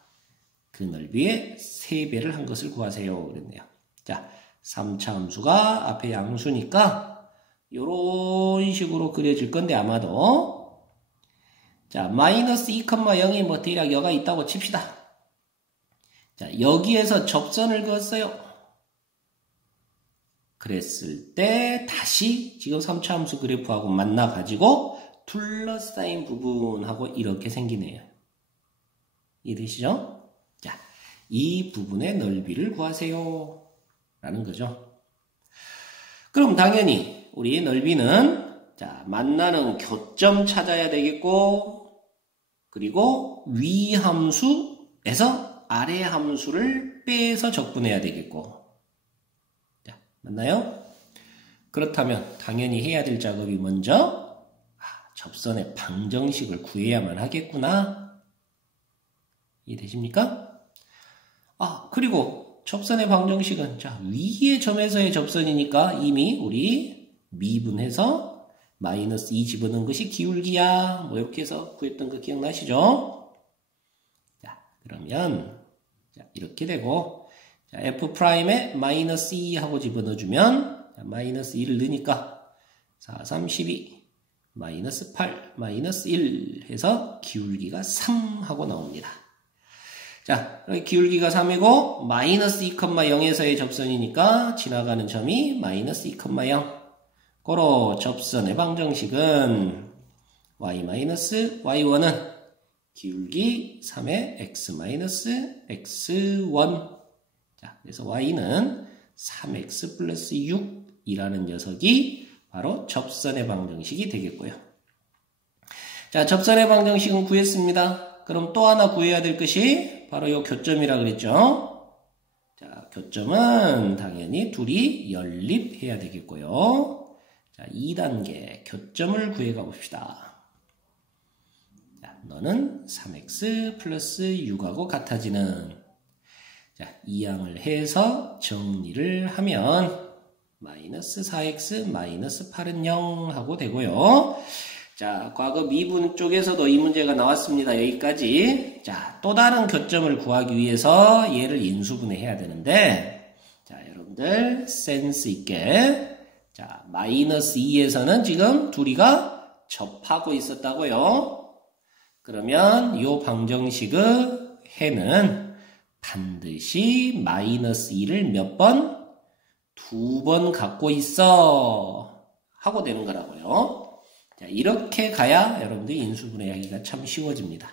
그 넓이의 3배를 한 것을 구하세요. 그랬네요. 자, 3차 함수가 앞에 양수니까 이런 식으로 그려질 건데 아마도 자, 마이너스 2,0이 뭐 대략 여가 있다고 칩시다. 자, 여기에서 접선을 그었어요. 그랬을 때 다시 지금 3차 함수 그래프하고 만나가지고 둘러싸인 부분하고 이렇게 생기네요. 이해되시죠? 자, 이 부분의 넓이를 구하세요. 라는 거죠. 그럼 당연히 우리 넓이는 자, 만나는 교점 찾아야 되겠고, 그리고 위 함수에서 아래 함수를 빼서 적분해야 되겠고. 자, 맞나요? 그렇다면 당연히 해야 될 작업이 먼저 접선의 방정식을 구해야만 하겠구나. 이해되십니까? 그리고 접선의 방정식은 자, 위의 점에서의 접선이니까 이미 우리 미분해서 마이너스 2 집어넣은 것이 기울기야. 뭐 이렇게 해서 구했던 거 기억나시죠? 자, 그러면 자, 이렇게 되고 자, F'에 마이너스 2 하고 집어넣어주면 자, 마이너스 2를 넣으니까 4, 3, 12 마이너스 8, 마이너스 1 해서 기울기가 3 하고 나옵니다. 자, 기울기가 3이고 마이너스 2,0에서의 접선이니까 지나가는 점이 마이너스 2,0. 고로 접선의 방정식은 y-y1은 기울기 3의 x-x1. 자, 그래서 y는 3x 플러스 6이라는 녀석이 바로 접선의 방정식이 되겠고요. 자, 접선의 방정식은 구했습니다. 그럼 또 하나 구해야 될 것이 바로 요 교점이라 그랬죠. 자, 교점은 당연히 둘이 연립해야 되겠고요. 자, 2단계 교점을 구해가 봅시다. 자, 너는 3x 플러스 6하고 같아지는 자, 이항을 해서 정리를 하면 마이너스 4x 마이너스 8은 0 하고 되고요. 자, 과거 미분 쪽에서도 이 문제가 나왔습니다. 여기까지. 자, 또 다른 교점을 구하기 위해서 얘를 인수분해해야 되는데 자, 여러분들 센스 있게 자, 마이너스 2에서는 지금 둘이가 접하고 있었다고요. 그러면 이 방정식의 해는 반드시 마이너스 2를 몇 번? 2번 갖고 있어 하고 되는 거라고요. 자, 이렇게 가야 여러분들이 인수분해하기가 참 쉬워집니다.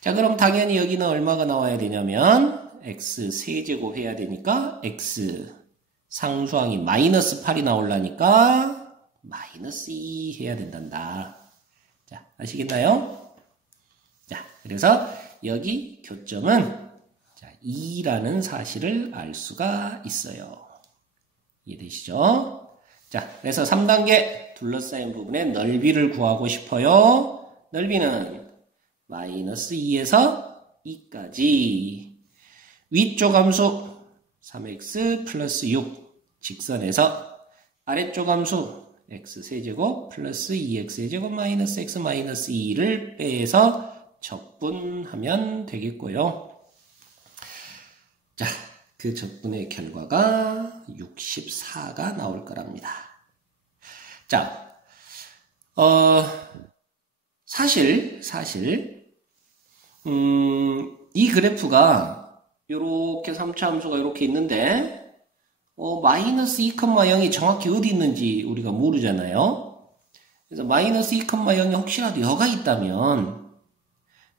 자, 그럼 당연히 여기는 얼마가 나와야 되냐면 x 세제곱 해야 되니까 x 상수항이 마이너스 8이 나오려니까 마이너스 2 해야 된단다. 자, 아시겠나요? 자, 그래서 여기 교점은 자, 2라는 사실을 알 수가 있어요. 이해되시죠? 자, 그래서 3단계 둘러싸인 부분의 넓이를 구하고 싶어요. 넓이는 마이너스 2에서 2까지 위쪽 함수 3x 플러스 6 직선에서 아래쪽 함수 x세제곱 플러스 2x세제곱 마이너스 x 마이너스 2를 빼서 적분하면 되겠고요. 자, 그 적분의 결과가 64가 나올 거랍니다. 자, 사실 이 그래프가 요렇게 3차 함수가 이렇게 있는데 마이너스 2,0이 정확히 어디 있는지 우리가 모르잖아요. 그래서 마이너스 2,0이 혹시라도 여가 있다면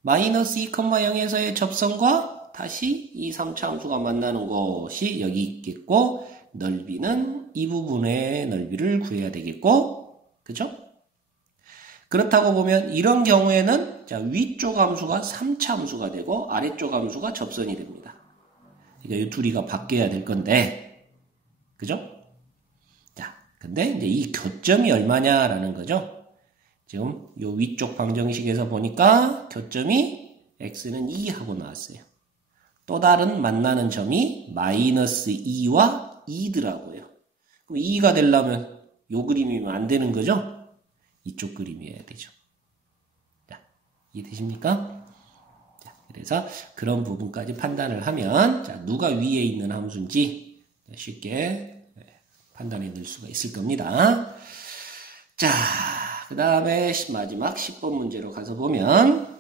마이너스 2,0에서의 접선과 다시 이 3차 함수가 만나는 것이 여기 있겠고 넓이는 이 부분의 넓이를 구해야 되겠고 그죠? 그렇다고 보면 이런 경우에는 자, 위쪽 함수가 3차 함수가 되고 아래쪽 함수가 접선이 됩니다. 그러니까 이 둘이가 바뀌어야 될 건데 그죠? 자, 근데 이제 이 교점이 얼마냐라는 거죠. 지금 요 위쪽 방정식에서 보니까 교점이 x는 2하고 나왔어요. 또 다른 만나는 점이 마이너스 2와 2더라고요. 그럼 2가 되려면 요 그림이면 안 되는 거죠? 이쪽 그림이어야 되죠. 자, 이해되십니까? 자, 그래서 그런 부분까지 판단을 하면 자, 누가 위에 있는 함수인지 쉽게 판단해 낼 수가 있을 겁니다. 자, 그 다음에 마지막 10번 문제로 가서 보면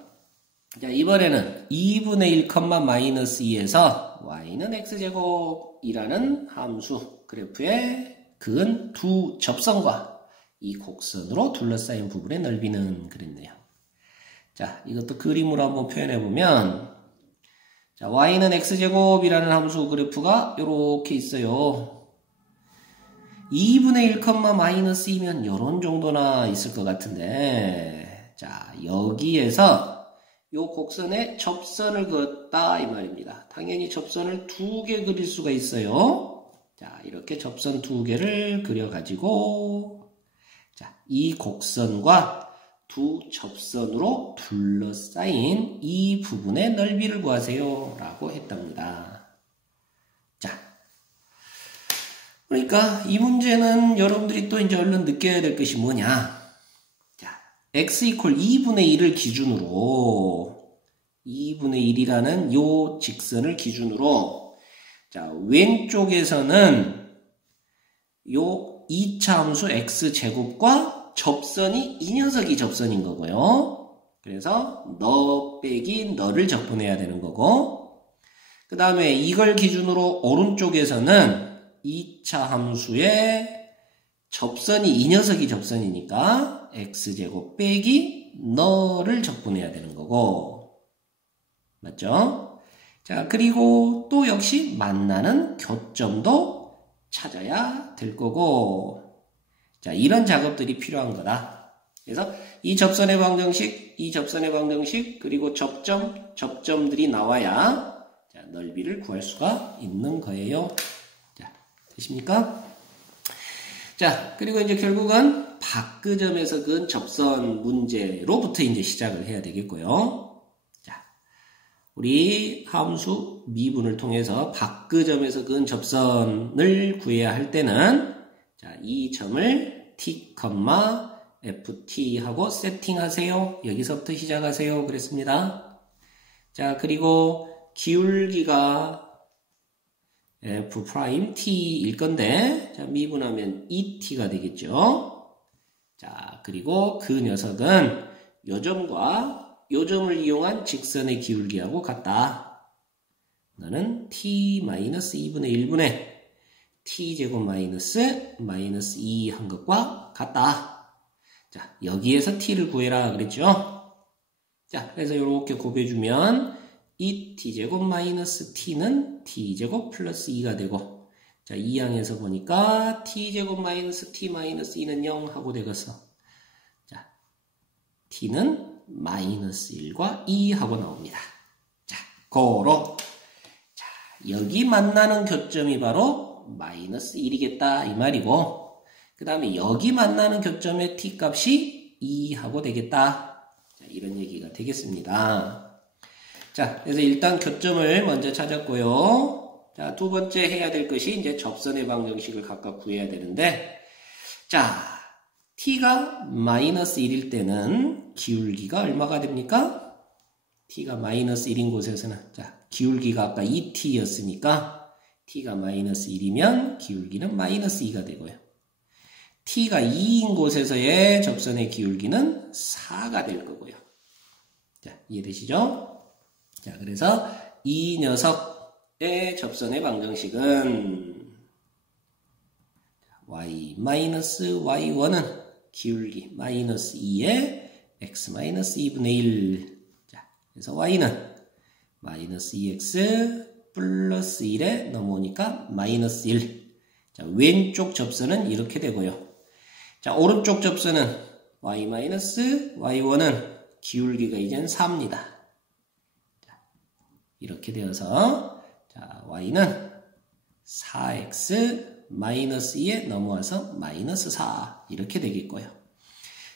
자, 이번에는 2분의 1, 마이너스 2에서 y는 x제곱이라는 함수 그래프에 그은 두 접선과 이 곡선으로 둘러싸인 부분의 넓이는 그랬네요. 자, 이것도 그림으로 한번 표현해 보면 자, y는 x제곱이라는 함수 그래프가 이렇게 있어요. 2분의 1, 마이너스 2면 이런 정도나 있을 것 같은데 자, 여기에서 요 곡선에 접선을 그었다 이 말입니다. 당연히 접선을 두 개 그릴 수가 있어요. 자, 이렇게 접선 두 개를 그려가지고 자, 이 곡선과 두 접선으로 둘러싸인 이 부분의 넓이를 구하세요 라고 했답니다. 자, 그러니까 이 문제는 여러분들이 또 이제 얼른 느껴야 될 것이 뭐냐. 자, x 이퀄 2분의 1을 기준으로 2분의 1이라는 요 직선을 기준으로 자, 왼쪽에서는 요 2차 함수 x제곱과 접선이 이 녀석이 접선인 거고요. 그래서 너 빼기 너를 적분해야 되는 거고 그 다음에 이걸 기준으로 오른쪽에서는 2차 함수의 접선이 이 녀석이 접선이니까 x제곱 빼기 너를 적분해야 되는 거고 맞죠? 자, 그리고 또 역시 만나는 교점도 찾아야 될 거고 자, 이런 작업들이 필요한 거다. 그래서 이 접선의 방정식, 이 접선의 방정식, 그리고 접점들이 나와야 자, 넓이를 구할 수가 있는 거예요. 자, 되십니까? 자, 그리고 이제 결국은 밖점에서 그은 접선 문제로부터 이제 시작을 해야 되겠고요. 우리 함수 미분을 통해서 밖점에서 그은 접선을 구해야 할 때는 자, 이 점을 t, ft 하고 세팅하세요. 여기서부터 시작하세요. 그랬습니다. 자, 그리고 기울기가 f't일 건데 자, 미분하면 2t가 되겠죠. 자, 그리고 그 녀석은 요 점과 요 점을 이용한 직선의 기울기하고 같다. 너는 t-2분의 1분의 t제곱 마이너스 2 한 것과 같다. 자, 여기에서 t를 구해라 그랬죠? 자, 그래서 이렇게 곱해주면 2t제곱 마이너스 t는 t제곱 플러스 2가 되고, 자, 2항에서 보니까 t제곱 마이너스 t 마이너스 2는 0 하고 되겠어. 자, t는 마이너스 1과 2 하고 나옵니다. 자, 고로. 자, 여기 만나는 교점이 바로 마이너스 1이겠다 이 말이고, 그 다음에 여기 만나는 교점의 t 값이 2 하고 되겠다. 자, 이런 얘기가 되겠습니다. 자, 그래서 일단 교점을 먼저 찾았고요. 자, 두 번째 해야 될 것이 이제 접선의 방정식을 각각 구해야 되는데, 자, t가 마이너스 1일 때는 기울기가 얼마가 됩니까? t가 마이너스 1인 곳에서는, 자, 기울기가 아까 2t였으니까 t가 마이너스 1이면 기울기는 마이너스 2가 되고요. t가 2인 곳에서의 접선의 기울기는 4가 될 거고요. 자, 이해되시죠? 자, 그래서 이 녀석의 접선의 방정식은 y-y1은 기울기 마이너스 2에 x 마이너스 2분의 1. 자, 그래서 y는 마이너스 2x 플러스 1에 넘어오니까 마이너스 1. 자, 왼쪽 접선은 이렇게 되고요. 자, 오른쪽 접선은 y-y1은 기울기가 이젠 4입니다. 자, 이렇게 되어서, 자, y는 4x 마이너스 2에 넘어와서 마이너스 4 이렇게 되겠고요.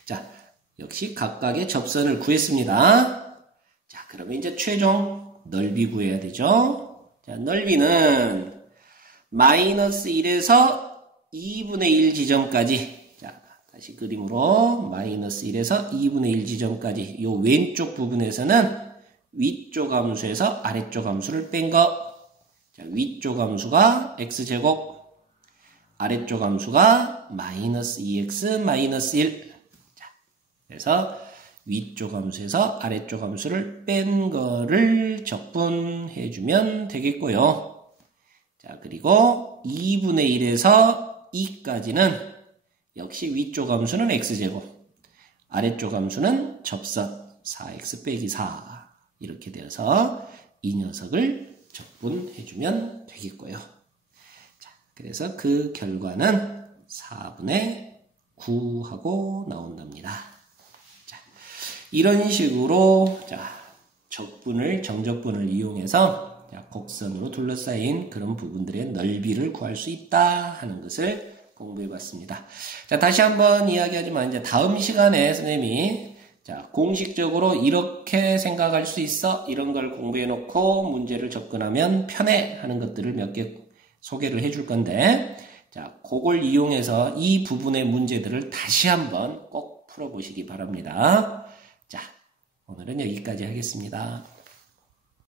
자, 역시 각각의 접선을 구했습니다. 자, 그러면 이제 최종 넓이 구해야 되죠. 자, 넓이는 마이너스 1에서 2분의 1 지점까지, 자, 다시 그림으로 마이너스 1에서 2분의 1 지점까지 이 왼쪽 부분에서는 위쪽 함수에서 아래쪽 함수를 뺀 거. 자, 위쪽 함수가 x제곱, 아래쪽 함수가 마이너스 2x 마이너스 1. 자, 그래서 위쪽 함수에서 아래쪽 함수를 뺀 거를 적분해주면 되겠고요. 자, 그리고 2분의 1에서 2까지는 역시 위쪽 함수는 x제곱, 아래쪽 함수는 접선 4x 빼기 4 이렇게 되어서 이 녀석을 적분해주면 되겠고요. 자, 그래서 그 결과는 4분의 9하고 나온답니다. 자, 이런 식으로 자, 정적분을 이용해서 자, 곡선으로 둘러싸인 그런 부분들의 넓이를 구할 수 있다 하는 것을 공부해봤습니다. 자, 다시 한번 이야기하지만 이제 다음 시간에 선생님이 자, 공식적으로 이렇게 생각할 수 있어 이런 걸 공부해놓고 문제를 접근하면 편해 하는 것들을 몇 개 소개를 해줄 건데, 자, 그걸 이용해서 이 부분의 문제들을 다시 한번 꼭 풀어보시기 바랍니다. 자, 오늘은 여기까지 하겠습니다.